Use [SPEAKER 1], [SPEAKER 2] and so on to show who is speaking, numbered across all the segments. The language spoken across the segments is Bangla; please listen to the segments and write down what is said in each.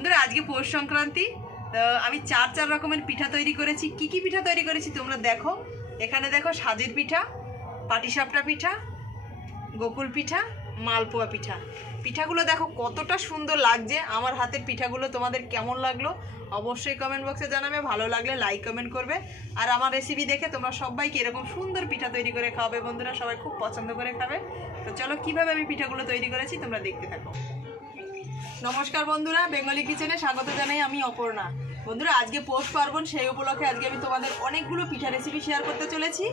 [SPEAKER 1] বন্ধুরা, আজকে পৌষ সংক্রান্তি। তো আমি চার চার রকমের পিঠা তৈরি করেছি। কি কি পিঠা তৈরি করেছি তোমরা দেখো। এখানে দেখো সাজের পিঠা, পাটিসাপটা পিঠা, গোকুল পিঠা, মালপোয়া পিঠা। পিঠাগুলো দেখো কতটা সুন্দর লাগছে। আমার হাতের পিঠাগুলো তোমাদের কেমন লাগল অবশ্যই কমেন্ট বক্সে জানাবে। ভালো লাগলে লাইক কমেন্ট করবে। আর আমার রেসিপি দেখে তোমরা সবাইকে এরকম সুন্দর পিঠা তৈরি করে খাওয়াবে বন্ধুরা। সবাই খুব পছন্দ করে খাবে। তো চলো, কীভাবে আমি পিঠাগুলো তৈরি করেছি তোমরা দেখতে থাকো। নমস্কার বন্ধুরা, বেঙ্গলি কিচেনে স্বাগত জানাই আমি অপর্ণা। বন্ধুরা, আজকে পৌষ পার্বণ, সেই উপলক্ষে আজকে আমি তোমাদের অনেকগুলো পিঠা রেসিপি শেয়ার করতে চলেছি।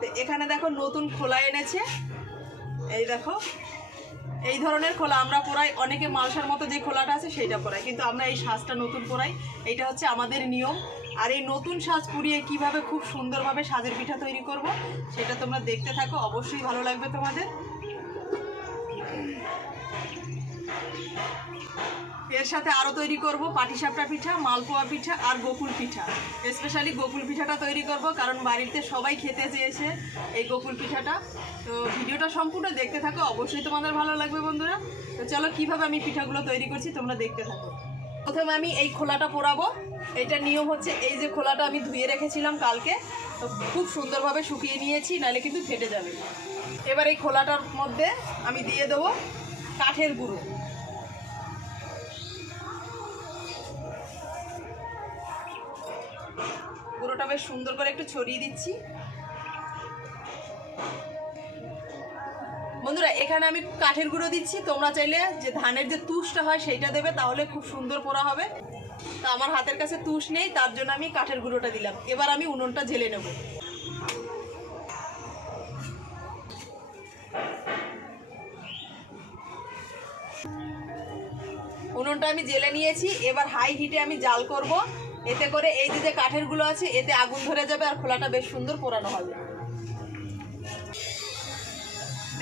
[SPEAKER 1] তো এখানে দেখো নতুন খোলা এনেছে। এই দেখো, এই ধরনের খোলা। আমরা পরাই অনেকে মালসার মতো যে খোলাটা আছে সেইটা পরাই কিন্তু আমরা এই সাজটা নতুন পরাই এইটা হচ্ছে আমাদের নিয়ম। আর এই নতুন সাজ পুড়িয়ে কীভাবে খুব সুন্দরভাবে সাজের পিঠা তৈরি করব, সেটা তোমরা দেখতে থাকো। অবশ্যই ভালো লাগবে তোমাদের। এর সাথে আরও তৈরি করব পাটিসাপটা পিঠা, মালপোয়া পিঠা আর গোকুল পিঠা। স্পেশালি গোকুল পিঠাটা তৈরি করব, কারণ বাড়িতে সবাই খেতে চেয়েছে এই গোকুল পিঠাটা। তো ভিডিওটা সম্পূর্ণ দেখতে থাকো, অবশ্যই তোমাদের ভালো লাগবে বন্ধুরা। তো চলো, কীভাবে আমি পিঠাগুলো তৈরি করছি তোমরা দেখতে থাকো। প্রথমে আমি এই খোলাটা পোড়াবো। এটা নিয়ম হচ্ছে, এই যে খোলাটা আমি ধুয়ে রেখেছিলাম কালকে, তো খুব সুন্দরভাবে শুকিয়ে নিয়েছি, নাহলে কিন্তু ফেটে যাবে। এবার এই খোলাটার মধ্যে আমি দিয়ে দেবো কাঠের গুঁড়ো। পুরোটা বেশ সুন্দর করে একটু ছড়িয়ে দিচ্ছি। বন্ধুরা, এখানে আমি কাঠের গুঁড়ো দিচ্ছি। তোমরা চাইলে যে ধানের যে তুষটা হয় সেইটা দেবে, তাহলে খুব সুন্দর পোড়া হবে। তা আমার হাতের কাছে তুষ নেই, তার জন্য আমি কাঠের গুঁড়োটা দিলাম। এবার আমি উনুনটা ঝেলে নেব। উনুনটা আমি জেলে নিয়েছি। এবার হাই হিটে আমি জাল করব। এতে করে এই যে কাঠেরগুলো আছে, এতে আগুন ধরে যাবে আর খোলাটা বেশ সুন্দর পোড়ানো হবে।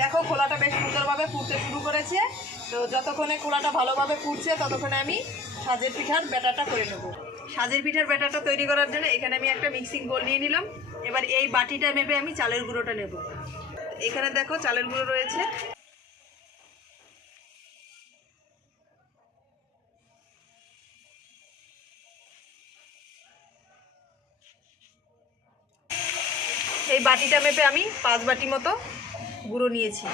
[SPEAKER 1] দেখো, খোলাটা বেশ সুন্দরভাবে ফুটতে শুরু করেছে। তো যতক্ষণে খোলাটা ভালোভাবে ফুটছে ততক্ষণে আমি সাজের পিঠার ব্যাটারটা করে নেব। সাজের পিঠার ব্যাটারটা তৈরি করার জন্য এখানে আমি একটা মিক্সিং বোল নিয়ে নিলাম। এবার এই বাটিটা মেপে আমি চালের গুঁড়োটা নেব। এখানে দেখো, চালের গুঁড়ো রয়েছে। বাটিটা মেপে আমি পাঁচ বাটি মতো গুঁড়ো নিয়েছি।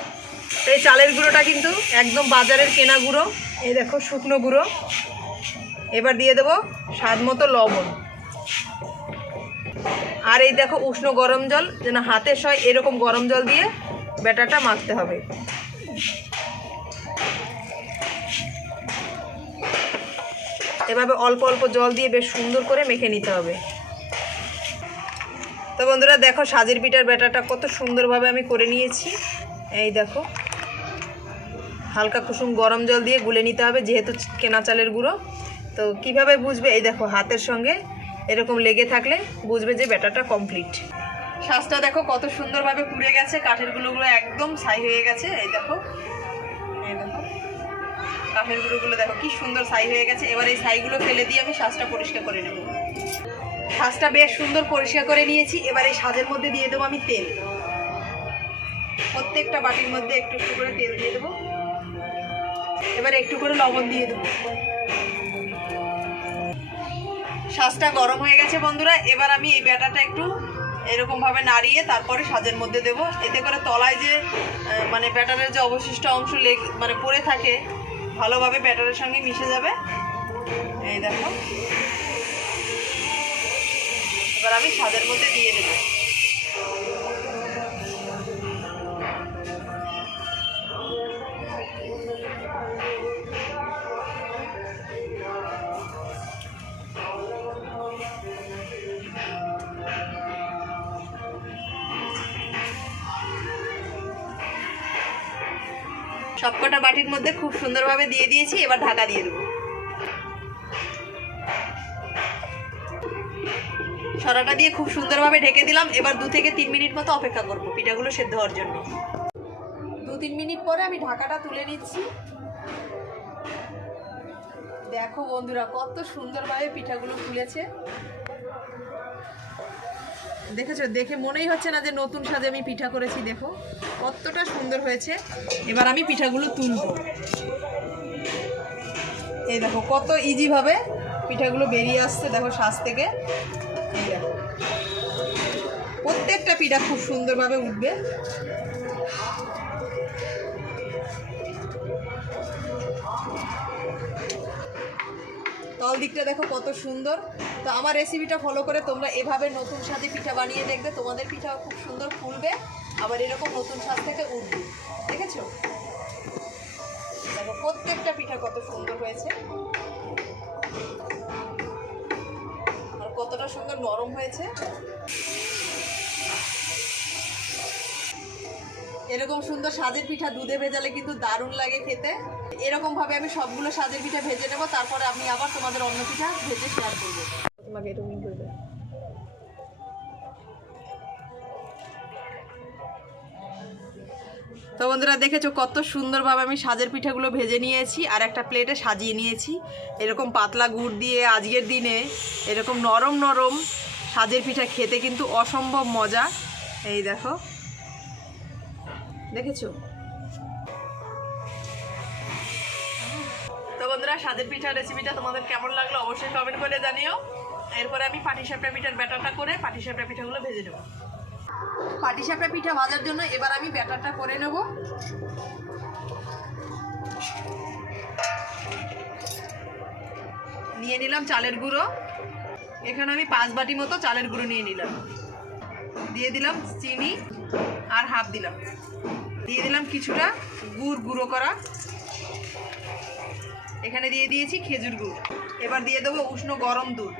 [SPEAKER 1] এই চালের গুঁড়োটা কিন্তু একদম বাজারের কেনা গুঁড়ো। এই দেখো, শুকনো গুঁড়ো। এবার দিয়ে দেবো স্বাদ মতো লবণ। আর এই দেখো, উষ্ণ গরম জল, যেন হাতে সয় এরকম গরম জল দিয়ে ব্যাটারটা মাখতে হবে। এভাবে অল্প অল্প জল দিয়ে বেশ সুন্দর করে মেখে নিতে হবে। তো বন্ধুরা দেখো সাজের পিঠার ব্যাটারটা কত সুন্দরভাবে আমি করে নিয়েছি। এই দেখো। হালকা কুসুম গরম জল দিয়ে গুলে নিতে হবে, যেহেতু কেনা চালের গুঁড়ো। তো কীভাবে বুঝবে? এই দেখো, হাতের সঙ্গে এরকম লেগে থাকলে বুঝবে যে ব্যাটারটা কমপ্লিট। শ্বাসটা দেখো কত সুন্দরভাবে পুড়ে গেছে কাঠের গুঁড়োগুলো একদম ছাই হয়ে গেছে। এই দেখো। এই দেখো। কাঠের গুঁড়োগুলো দেখো, কি সুন্দর ছাই হয়ে গেছে। এবার এই ছাইগুলো ফেলে দিয়ে আমি শ্বাসটা পরিষ্কার করে নেব। সাজটা বেশ সুন্দর পরিষ্কার করে নিয়েছি। এবার এই সাজের মধ্যে দিয়ে দেবো আমি তেল। প্রত্যেকটা বাটির মধ্যে একটু একটু করে তেল দিয়ে দেবো। এবার একটু করে লবণ দিয়ে দেবো। সাজটা গরম হয়ে গেছে বন্ধুরা। এবার আমি এই ব্যাটাটা একটু এরকম ভাবে নাড়িয়ে তারপরে সাজের মধ্যে দেবো। এতে করে তলায় যে মানে ব্যাটারের যে অবশিষ্ট অংশ লেগ মানে পড়ে থাকে, ভালোভাবে ব্যাটারের সঙ্গে মিশে যাবে। এই দেখো। এবার আমি স্বাদের মধ্যে দিয়ে দেবো। সবকটা বাটির মধ্যে খুব সুন্দরভাবে দিয়ে দিয়েছি, এবার ঢাকা দিয়ে দেবো। সরাটা দিয়ে খুব সুন্দরভাবে ঢেকে দিলাম। এবার দু থেকে তিন মিনিট মতো অপেক্ষা করব পিঠাগুলো সেদ্ধ হওয়ার জন্য। দু তিন মিনিট পরে আমি ঢাকাটা তুলে নিচ্ছি। দেখো বন্ধুরা, কত সুন্দরভাবে পিঠাগুলো ফুলেছে। দেখেছ? দেখে মনেই হচ্ছে না যে নতুন সাজে আমি পিঠা করেছি, দেখো। কতটা সুন্দর হয়েছে। এবার আমি পিঠাগুলো তুলবো। এই দেখো, কত ইজিভাবে পিঠাগুলো বেরিয়ে আসছে, দেখো শ্বাস থেকে। প্রত্যেকটা পিঠা খুব সুন্দরভাবে উঠবে। তল দিকটা দেখো কত সুন্দর। তো আমার রেসিপিটা ফলো করে তোমরা এভাবে নতুন স্বাদে পিঠা বানিয়ে দেখবে, তোমাদের পিঠাও খুব সুন্দর ফুলবে, আবার এরকম নতুন স্বাদ থেকে উঠবে। দেখেছ? দেখো, প্রত্যেকটা পিঠা কত সুন্দর হয়েছে। কতটা সুন্দর নরম হয়েছে? এরকম সুন্দর সাজের পিঠা দুধে ভেজালে কিন্তু দারুণ লাগে খেতে। এরকমভাবে আমি সবগুলো সাজের পিঠা ভেজে নেব, তারপরে আমি আবার তোমাদের অন্য পিঠা ভেজে শেয়ার করব। তোমাকে এরকম তো বন্ধুরা দেখেছ কত সুন্দরভাবে আমি সাজের পিঠাগুলো ভেজে নিয়েছি আর একটা প্লেটে সাজিয়ে নিয়েছি। এরকম পাতলা গুড় দিয়ে আজকের দিনে এরকম নরম নরম সাজের পিঠা খেতে কিন্তু অসম্ভব মজা। এই দেখো। দেখেছ? তো বন্ধুরা, সাজের পিঠার রেসিপিটা তোমাদের কেমন লাগল অবশ্যই কমেন্ট করে জানিও। এরপরে আমি পাটিসাপটা পিঠার ব্যাটারটা করে পাটিসাপটা পিঠাগুলো ভেজে নেব। পাটিসাপটা পিঠা ভাজার জন্য এবার আমি ব্যাটারটা করে নেব। নিয়ে নিলাম চালের গুঁড়ো। এখানে আমি পাঁচ বাটি মতো চালের গুঁড়ো নিয়ে নিলাম। দিয়ে দিলাম চিনি আর হাফ দিলাম। দিয়ে দিলাম কিছুটা গুড় গুঁড়ো করা। এখানে দিয়ে দিয়েছি খেজুর গুড়। এবার দিয়ে দেবো উষ্ণ গরম দুধ।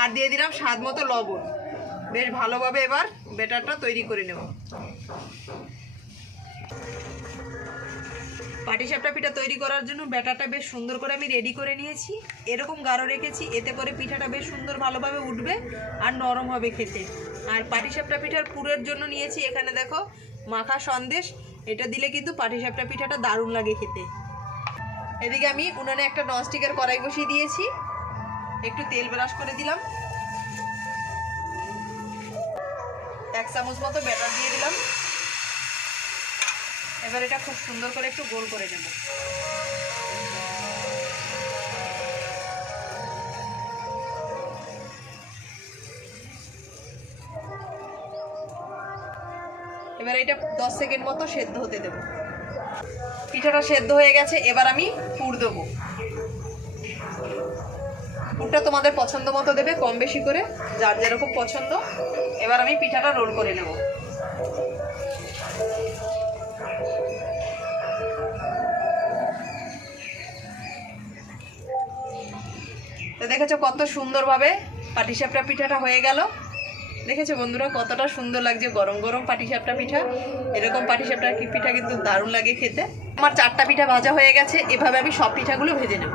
[SPEAKER 1] আর দিয়ে দিলাম স্বাদ মতো লবণ। বেশ ভালোভাবে এবার বেটারটা তৈরি করে নেব। পাটিসাপটা পিঠা তৈরি করার জন্য ব্যাটারটা বেশ সুন্দর করে আমি রেডি করে নিয়েছি। এরকম গাঢ় রেখেছি, এতে করে পিঠাটা বেশ সুন্দর ভালোভাবে উঠবে আর নরম হবে খেতে। আর পাটিসাপটা পিঠার পুরের জন্য নিয়েছি এখানে দেখো, মাখা সন্দেশ। এটা দিলে কিন্তু পাটিসাপটা পিঠাটা দারুণ লাগে খেতে। এদিকে আমি উনানে একটা ননস্টিকের কড়াই বসিয়ে দিয়েছি। একটু তেল ব্রাশ করে দিলাম। এক চামচ মতো ব্যাটার দিয়ে দিলাম। এবার এটা খুব সুন্দর করে একটু গোল করে নেব। এবার এটা দশ সেকেন্ড মতো সেদ্ধ হতে দেব। পিঠাটা সেদ্ধ হয়ে গেছে, এবার আমি পুর দেবো। পুরটা তোমাদের পছন্দ মতো দেবে কম বেশি করে? যার যেরকম পছন্দ। এবার আমি পিঠাটা রোল করে নেব। তো দেখেছ কত সুন্দরভাবে পাটিসাপটা পিঠাটা হয়ে গেল? দেখেছ বন্ধুরা কতটা সুন্দর লাগছে, গরম গরম পাটিসাপটা পিঠা। এরকম পাটিসাপটা পিঠা কিন্তু দারুণ লাগে খেতে। আমার চারটা পিঠা ভাজা হয়ে গেছে, এভাবে আমি সব পিঠাগুলো ভেজে নেব।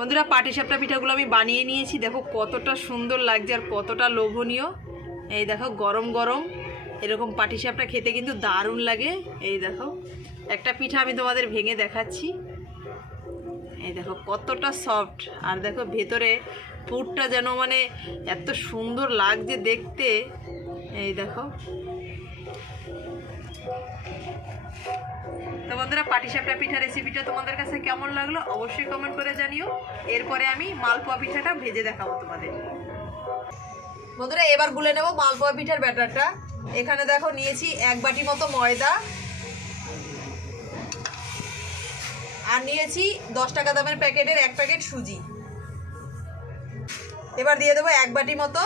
[SPEAKER 1] বন্ধুরা, পাটিসাপটা পিঠাগুলো আমি বানিয়ে নিয়েছি। দেখো কতটা সুন্দর লাগছে আর কতটা লোভনীয়। এই দেখো, গরম গরম। এরকম পাটিসাপটা খেতে কিন্তু দারুণ লাগে। এই দেখো, একটা পিঠা আমি তোমাদের ভেঙে দেখাচ্ছি। এই দেখো, কতটা সফট আর দেখো, ভেতরে পুরটা যেন মানে এত সুন্দর লাগছে দেখতে। এই দেখো তো বন্ধুরা পাটিসাপটা পিঠা রেসিপিটা তোমাদের কাছে কেমন লাগল অবশ্যই কমেন্ট করে জানিও। এরপরে আমি মালপোয়া পিঠাটা ভেজে দেখাবো তোমাদের। বন্ধুরা, এবার গুলে নেব মালপোয়া পিঠার ব্যাটারটা। এখানে দেখো, নিয়েছি এক বাটি মতো ময়দা। আর নিয়েছি দশ টাকা দামের প্যাকেটের এক প্যাকেট সুজি। এবার দিয়ে দেবো এক বাটি মতো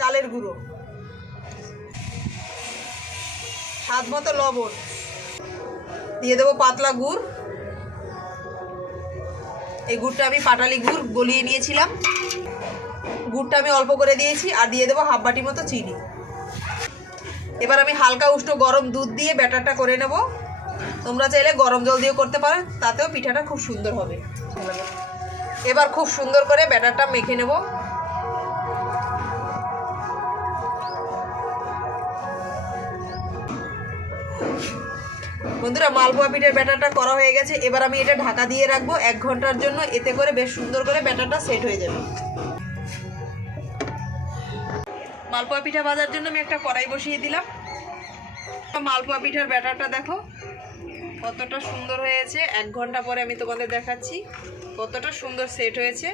[SPEAKER 1] চালের গুঁড়ো। স্বাদ মতো লবণ। দিয়ে দেবো পাতলা গুড়। এই গুড়টা আমি পাটালি গুড় গলিয়ে নিয়েছিলাম। গুড়টা আমি অল্প করে দিয়েছি আর দিয়ে দেবো হাফ বাটি মতো চিনি। এবার আমি হালকা উষ্ণ গরম দুধ দিয়ে ব্যাটারটা করে নেব। তোমরা চাইলে গরম জল দিয়েও করতে পারো, তাতেও পিঠাটা খুব সুন্দর হবে। এবার খুব সুন্দর করে ব্যাটারটা মেখে নেব। বন্ধুরা, মালপোয়া পিঠের ব্যাটারটা করা হয়ে গেছে। এবার আমি এটা ঢাকা দিয়ে রাখব এক ঘণ্টার জন্য। এতে করে বেশ সুন্দর করে ব্যাটারটা সেট হয়ে যাবে। মালপোয়া পিঠা ভাজার জন্য আমি একটা কড়াই বসিয়ে দিলাম। মালপোয়া পিঠার ব্যাটারটা দেখো, কতটা সুন্দর হয়েছে। এক ঘণ্টা পরে আমি তোমাদের দেখাচ্ছি কতটা সুন্দর সেট হয়েছে।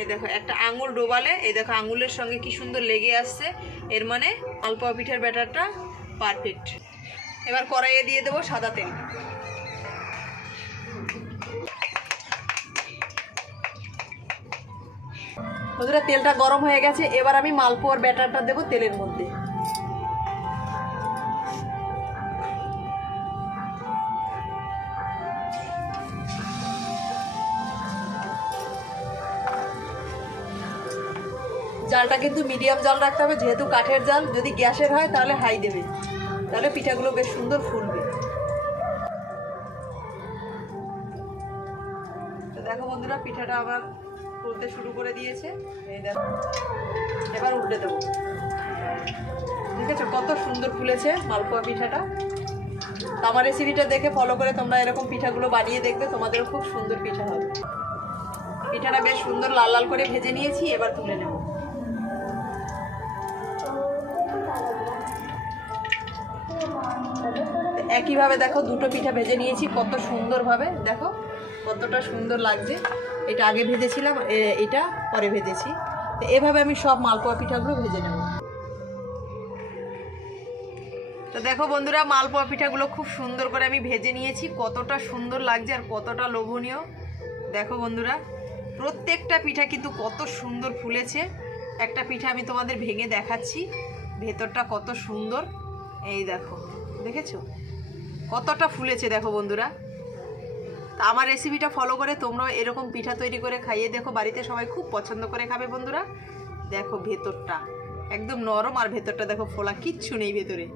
[SPEAKER 1] এই দেখো, একটা আঙুল ডোবালে, এই দেখো আঙুলের সঙ্গে কি সুন্দর লেগে আসছে। এর মানে মালপোয়া পিঠার ব্যাটারটা পারফেক্ট। এবার কড়াইয়ে দিয়ে দেবো সাদা তেল। বন্ধুরা, তেলটা গরম হয়ে গেছে। এবার আমি মালপোয়ার ব্যাটারটা দেবো তেলের মধ্যে। জালটা কিন্তু মিডিয়াম জাল রাখতে হবে, যেহেতু কাঠের জাল, যদি গ্যাসের হয় তাহলে হাই দেবে। তাহলে পিঠাগুলো বেশ সুন্দর ফুলবে। তো দেখো বন্ধুরা, পিঠাটা আবার ফুলতে শুরু করে দিয়েছে। এবার উল্টে দেবো। দেখেছ কত সুন্দর ফুলেছে মালপোয়া পিঠাটা? আমার রেসিপিটা দেখে ফলো করে তোমরা এরকম পিঠাগুলো বানিয়ে দেখবে, তোমাদেরও খুব সুন্দর পিঠা হবে। পিঠাটা বেশ সুন্দর লাল লাল করে ভেজে নিয়েছি, এবার তুলে নেব। একইভাবে দেখো দুটো পিঠা ভেজে নিয়েছি, কত সুন্দরভাবে, দেখো, কতটা সুন্দর লাগছে। এটা আগে ভেজেছিলাম এটা পরে ভেজেছি। তো এভাবে আমি সব মালপোয়া পিঠাগুলো ভেজে নেব। তো দেখো বন্ধুরা, মালপোয়া পিঠাগুলো খুব সুন্দর করে আমি ভেজে নিয়েছি, কতটা সুন্দর লাগছে আর কতটা লোভনীয়। দেখো বন্ধুরা, প্রত্যেকটা পিঠা কিন্তু কত সুন্দর ফুলেছে। একটা পিঠা আমি তোমাদের ভেঙে দেখাচ্ছি, ভেতরটা কত সুন্দর। এই দেখো, দেখেছ? কতটা ফুলেছে দেখো বন্ধুরা। তা আমার রেসিপিটা ফলো করে তোমরাও এরকম পিঠা তৈরি করে খাইয়ে দেখো, বাড়িতে সবাই খুব পছন্দ করে খাবে বন্ধুরা। দেখো ভেতরটা, একদম নরম আর ভেতরটা দেখো ফোলা, কিচ্ছু নেই ভেতরে।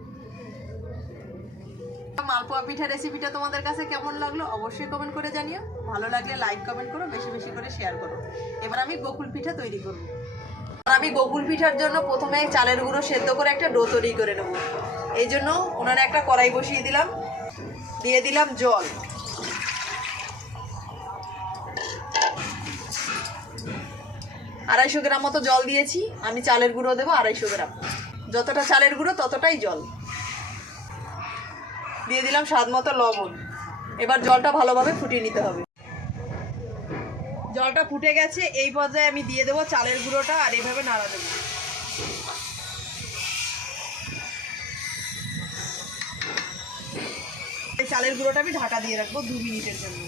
[SPEAKER 1] মালপোয়া পিঠা রেসিপিটা তোমাদের কাছে কেমন লাগল অবশ্যই কমেন্ট করে জানিও। ভালো লাগলে লাইক কমেন্ট করো, বেশি বেশি করে শেয়ার করো। এবার আমি গোকুল পিঠা তৈরি করব। আমি গোকুল পিঠার জন্য প্রথমে চালের গুঁড়ো সেদ্ধ করে একটা ডো তৈরি করে নেব। এই জন্য ওনারা একটা কড়াই বসিয়ে দিলাম। দিয়ে দিলাম জল। আড়াইশো গ্রাম মতো জল দিয়েছি, আমি চালের গুঁড়ো দেবো আড়াইশো গ্রাম। যতটা চালের গুঁড়ো, ততটাই জল। দিয়ে দিলাম স্বাদ মতো লবণ। এবার জলটা ভালোভাবে ফুটিয়ে নিতে হবে। জলটা ফুটে গেছে, এই পর্যায়ে আমি দিয়ে দেবো চালের গুঁড়োটা আর এইভাবে নাড়া দেবো। চালের গুঁড়োটা আমি ঢাকা দিয়ে রাখব দু মিনিটের জন্য।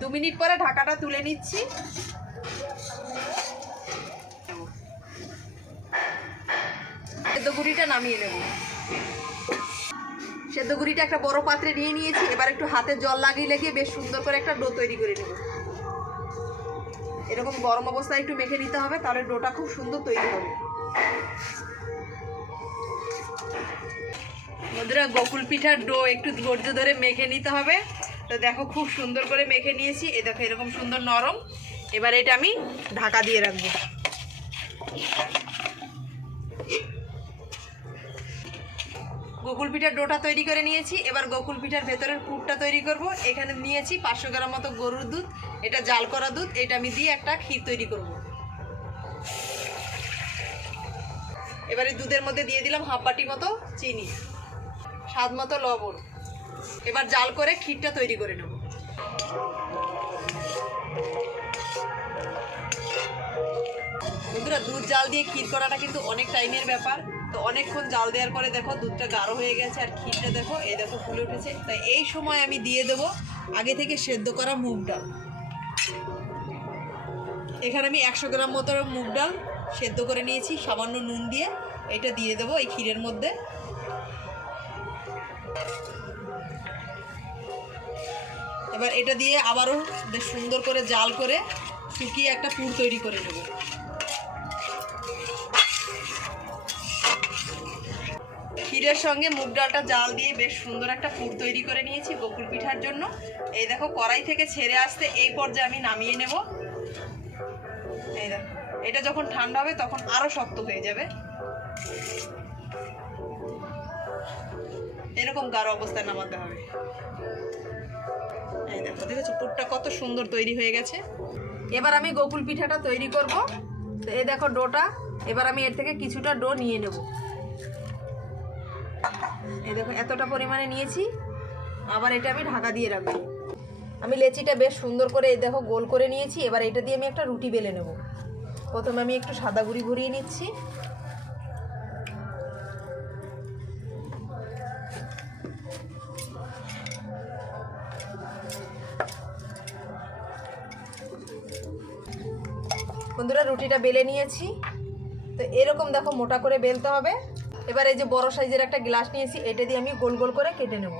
[SPEAKER 1] দু মিনিট পরে ঢাকাটা তুলে নিচ্ছি। সেদ্ধ গুঁড়িটা নামিয়ে নেব। সেদ্ধ গুঁড়িটা একটা বড় পাত্রে নিয়ে নিয়েছি, এবার একটু হাতে জল লাগিয়ে লেগে বেশ সুন্দর করে একটা ডো তৈরি করে নেব। এরকম গরম অবস্থায় একটু মেখে নিতে হবে, তাহলে ডোটা খুব সুন্দর তৈরি হবে। বন্ধুরা গোকুল পিঠার ডো একটু ধৈর্য ধরে মেখে নিতে হবে। তো দেখো খুব সুন্দর করে মেখে নিয়েছি। এ দেখো এরকম সুন্দর নরম। এবার এটা আমি ঢাকা দিয়ে রাখব। গোকুল পিঠার ডোটা তৈরি করে নিয়েছি। এবার গোকুল পিঠার ভেতরের পুরটা তৈরি করব। এখানে নিয়েছি পাঁচশো গ্রাম মতো গরুর দুধ। এটা জাল করা দুধ। এটা আমি দিয়ে একটা ক্ষীর তৈরি করব। এবারে দুধের মধ্যে দিয়ে দিলাম হাফ বাটি মতো চিনি। স্বাদ মতো লবণ। এবার জাল করে ক্ষীরটা তৈরি করে নেব। বন্ধুরা, দুধ জাল দিয়ে ক্ষীর করাটা কিন্তু অনেক টাইমের ব্যাপার। তো অনেকক্ষণ জাল দেওয়ার পরে দেখো, দুধটা গাঢ় হয়ে গেছে আর ক্ষীরটা দেখো, এই দেখো ফুলে উঠেছে। তাই এই সময় আমি দিয়ে দেবো আগে থেকে সেদ্ধ করা মুগ ডাল। এখানে আমি একশো গ্রাম মতো মুগ ডাল সেদ্ধ করে নিয়েছি, সামান্য নুন দিয়ে। এটা দিয়ে দেবো এই ক্ষীরের মধ্যে। এবার এটা দিয়ে আবারও বেশ সুন্দর করে জাল করে শুকিয়ে একটা পুর তৈরি করে নেব। ক্ষীরের সঙ্গে মুগ ডালটা জাল দিয়ে বেশ সুন্দর একটা পুর তৈরি করে নিয়েছি বকুল পিঠার জন্য। এই দেখো, কড়াই থেকে ছেড়ে আসতে এই পর্যায়ে আমি নামিয়ে নেব। এই দেখো, এটা যখন ঠান্ডা হবে তখন আরও শক্ত হয়ে যাবে। এরকম গাঢ় অবস্থায় নামাতে হবে। এই দেখো, দেখেছ? পুরটা কত সুন্দর তৈরি হয়ে গেছে। এবার আমি গোকুল পিঠাটা তৈরি করব। তো এই দেখো ডোটা। এবার আমি এর থেকে কিছুটা ডো নিয়ে নেব। এই দেখো, এতটা পরিমাণে নিয়েছি। আবার এটা আমি ঢাকা দিয়ে রাখব। আমি লেচিটা বেশ সুন্দর করে এই দেখো গোল করে নিয়েছি। এবার এটা দিয়ে আমি একটা রুটি বেলে নেব। প্রথমে আমি একটু সাদা গুঁড়ি ভরিয়ে নিচ্ছি। রুটিটা বেলে নিয়েছি। তো এরকম দেখো মোটা করে বেলতে হবে। এবার এই যে বড় সাইজের একটা গ্লাস নিয়েছি, এটা দিয়ে আমি গোল গোল করে কেটে নেব।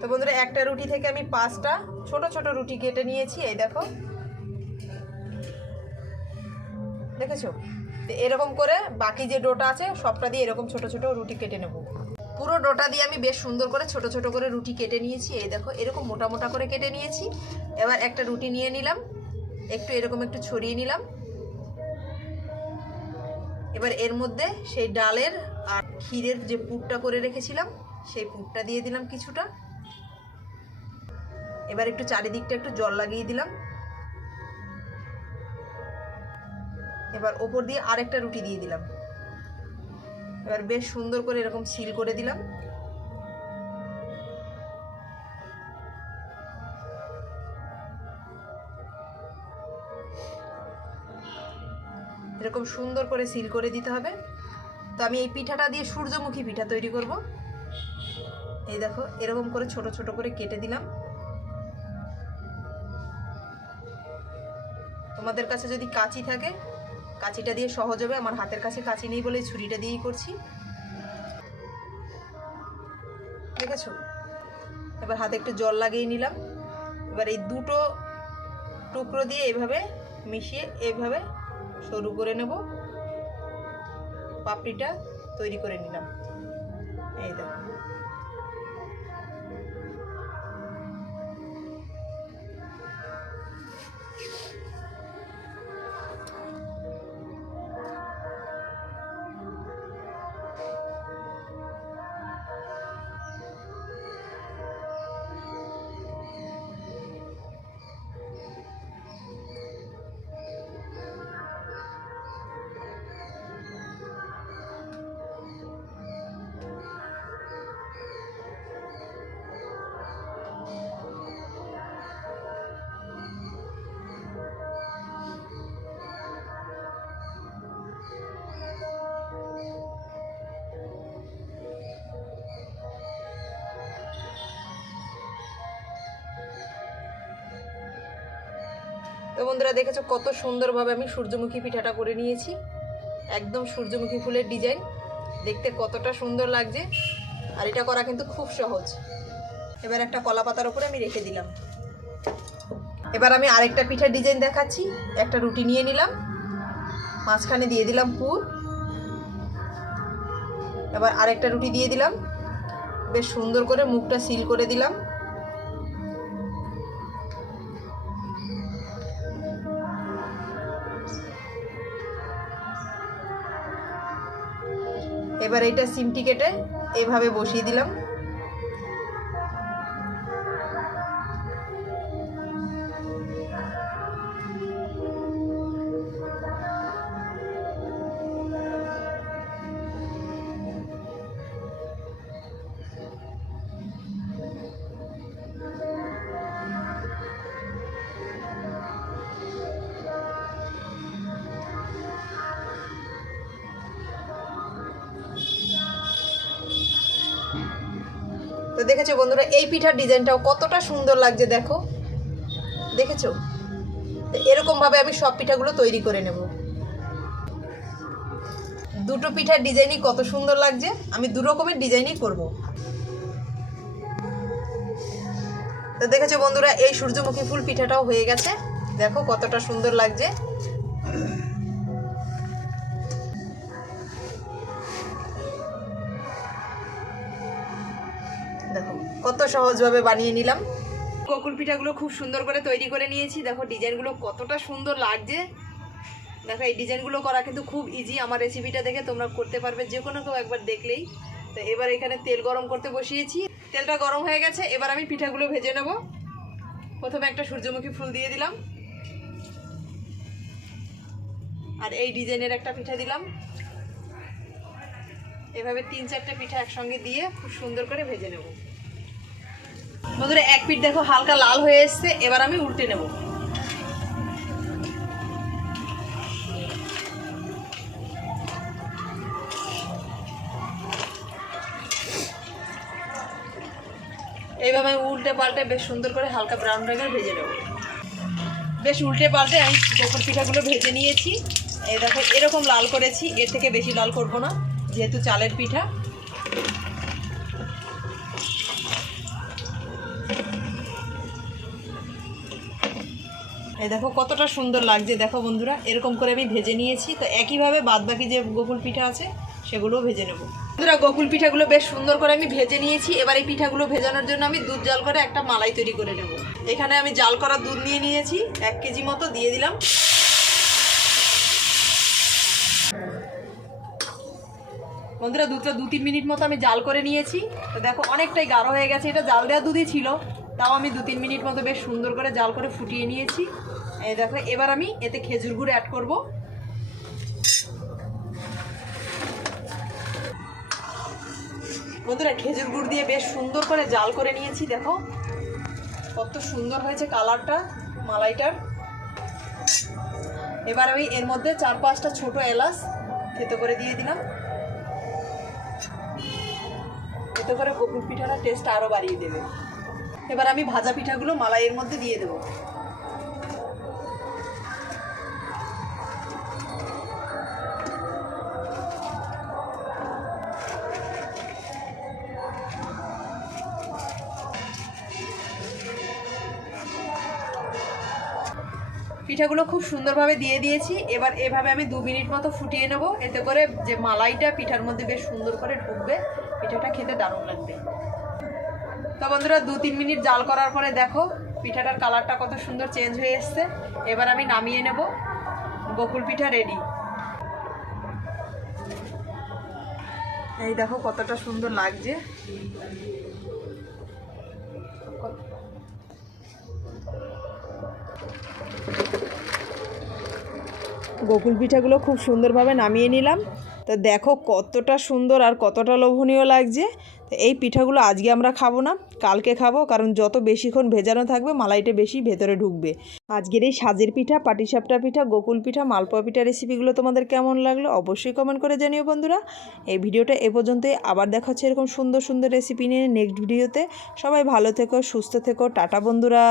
[SPEAKER 1] তো বন্ধুরা, একটা রুটি থেকে আমি পাঁচটা ছোট ছোট রুটি কেটে নিয়েছি, এই দেখো। দেখেছ? এরকম করে বাকি যে ডোটা আছে, সবটা দিয়ে এরকম ছোট ছোট রুটি কেটে নেব। পুরো ডোটা দিয়ে আমি বেশ সুন্দর করে ছোট ছোট করে রুটি কেটে নিয়েছি। এই দেখো, এরকম মোটা মোটা করে কেটে নিয়েছি। এবার একটা রুটি নিয়ে নিলাম। একটু এরকম একটু ছড়িয়ে নিলাম। এবার এর মধ্যে সেই ডালের আর ক্ষীরের যে পুরটা করে রেখেছিলাম, সেই পুরটা দিয়ে দিলাম কিছুটা। এবার একটু চারিদিকটা একটু জল লাগিয়ে দিলাম। এবার ওপর দিয়ে আরেকটা রুটি দিয়ে দিলাম। এবার বেশ সুন্দর করে এরকম সিল করে দিলাম। এরকম সুন্দর করে সিল করে দিতে হবে। তো আমি এই পিঠাটা দিয়ে সূর্যমুখী পিঠা তৈরি করব। এই দেখো, এরকম করে ছোট ছোট করে কেটে দিলাম। তোমাদের কাছে যদি কাঁচি থাকে কাঁচিটা দিয়ে সহজ হবে, আমার হাতের কাছে কাঁচি নেই বলে ছুরিটা দিয়েই করছি। দেখেছ? এবার হাতে একটু জল লাগিয়ে নিলাম। এবার এই দুটো টুকরো দিয়ে এভাবে মিশিয়ে এভাবে সরু করে নেব। পাপড়িটা তৈরি করে নিলাম। তো বন্ধুরা দেখেছ কত সুন্দরভাবে আমি সূর্যমুখী পিঠাটা করে নিয়েছি। একদম সূর্যমুখী ফুলের ডিজাইন। দেখতে কতটা সুন্দর লাগছে। আর এটা করা কিন্তু খুব সহজ। এবার একটা কলা পাতার উপরে আমি রেখে দিলাম। এবার আমি আরেকটা পিঠার ডিজাইন দেখাচ্ছি। একটা রুটি নিয়ে নিলাম। মাঝখানে দিয়ে দিলাম পুর। এবার আরেকটা রুটি দিয়ে দিলাম। বেশ সুন্দর করে মুখটা সিল করে দিলাম। এবার এটা সিমটি কেটে এভাবে বসিয়ে দিলাম। বন্ধুরা? এই পিঠার ডিজাইনটাও কতটা সুন্দর লাগছে, দেখো। দেখেছ? এরকমভাবে আমি সব পিঠাগুলো তৈরি করে নেব। দুটো পিঠার ডিজাইনই কত সুন্দর লাগছে। আমি দু রকমের ডিজাইনই করব। তো দেখেছ বন্ধুরা, এই সূর্যমুখী ফুল পিঠাটাও হয়ে গেছে। দেখো কতটা সুন্দর লাগছে। সহজভাবে বানিয়ে নিলাম। কোকুল পিঠাগুলো খুব সুন্দর করে তৈরি করে নিয়েছি। দেখো, ডিজাইনগুলো কতটা সুন্দর লাগছে। দেখো, এই ডিজাইনগুলো করা কিন্তু খুব ইজি আমার রেসিপিটা দেখে তোমরা করতে পারবে, যে কোনো কেউ একবার দেখলেই। তো এবার এখানে তেল গরম করতে বসিয়েছি। তেলটা গরম হয়ে গেছে, এবার আমি পিঠাগুলো ভেজে নেব। প্রথমে একটা সূর্যমুখী ফুল দিয়ে দিলাম। আর এই ডিজাইনের একটা পিঠা দিলাম। এভাবে তিন চারটে পিঠা একসঙ্গে দিয়ে খুব সুন্দর করে ভেজে নেব। বন্ধুরা, এক পিঠ দেখো হালকা লাল হয়ে এসছে, এবার আমি উল্টে নেব। এইভাবে উল্টে পাল্টে বেশ সুন্দর করে হালকা ব্রাউন রঙের ভেজে নেব। বেশ উল্টে পাল্টে আমি গোপর পিঠাগুলো ভেজে নিয়েছি। এই দেখো, এরকম লাল করেছি, এর থেকে বেশি লাল করব না, যেহেতু চালের পিঠা। এই দেখো কতটা সুন্দর লাগছে। দেখো বন্ধুরা, এরকম করে আমি ভেজে নিয়েছি। তো একইভাবে বাদ বাকি যে গোকুল পিঠা আছে, সেগুলোও ভেজে নেব। বন্ধুরা, গোকুল পিঠাগুলো বেশ সুন্দর করে আমি ভেজে নিয়েছি। এবার এই পিঠাগুলো ভেজানোর জন্য আমি দুধ জাল করে একটা মালাই তৈরি করে নেব। এখানে আমি জাল করা দুধ নিয়ে নিয়েছি, এক কেজি মতো দিয়ে দিলাম। বন্ধুরা, দুধটা দু তিন মিনিট মতো আমি জাল করে নিয়েছি। তো দেখো, অনেকটাই গাঢ় হয়ে গেছে। এটা জাল দেওয়া দুধই ছিল, তাও আমি দু তিন মিনিট মতো বেশ সুন্দর করে জাল করে ফুটিয়ে নিয়েছি। এই দেখো, এবার আমি এতে খেজুর গুড় অ্যাড করব। বন্ধুরা, খেজুর গুড় দিয়ে বেশ সুন্দর করে জাল করে নিয়েছি, দেখো। কত সুন্দর হয়েছে কালারটা, মালাইটার। এবার আমি এর মধ্যে চার পাঁচটা ছোট এলাচ থেতো করে দিয়ে দিলাম। এতে করে গোপুর পিঠাটা টেস্ট আরও বাড়িয়ে দেবে। এবার আমি ভাজা পিঠাগুলো মালাইয়ের মধ্যে দিয়ে দেবো। পিঠাগুলো খুব সুন্দরভাবে দিয়ে দিয়েছি। এবার এভাবে আমি দু মিনিট মতো ফুটিয়ে নেব। এতে করে যে মালাইটা পিঠার মধ্যে বেশ সুন্দর করে ঢুকবে, পিঠাটা খেতে দারুণ লাগবে। তো বন্ধুরা, দু তিন মিনিট জাল করার পরে দেখো, পিঠাটার কালারটা কত সুন্দর চেঞ্জ হয়ে এসছে। এবার আমি নামিয়ে নেব। বকুল পিঠা রেডি এই দেখো কতটা সুন্দর লাগছে। গোকুল পিঠাগুলো খুব সুন্দরভাবে নামিয়ে নিলাম। তো দেখো কতটা সুন্দর আর কতটা লোভনীয় লাগছে। তো এই পিঠাগুলো আজকে আমরা খাব না, কালকে খাব, কারণ যত বেশিক্ষণ ভেজানো থাকবে, মালাইটা বেশি ভেতরে ঢুকবে। আজকের এই সাজের পিঠা, পাটিসাপটা পিঠা, গোকুল পিঠা, মালপোয়া পিঠা রেসিপিগুলো তোমাদের কেমন লাগল অবশ্যই কমেন্ট করে জানিও বন্ধুরা। এই ভিডিওটা এ পর্যন্তই, আবার দেখা হচ্ছে এরকম সুন্দর সুন্দর রেসিপি নিয়ে নেক্সট ভিডিওতে সবাই ভালো থেকো, সুস্থ থেকো, টাটা বন্ধুরা।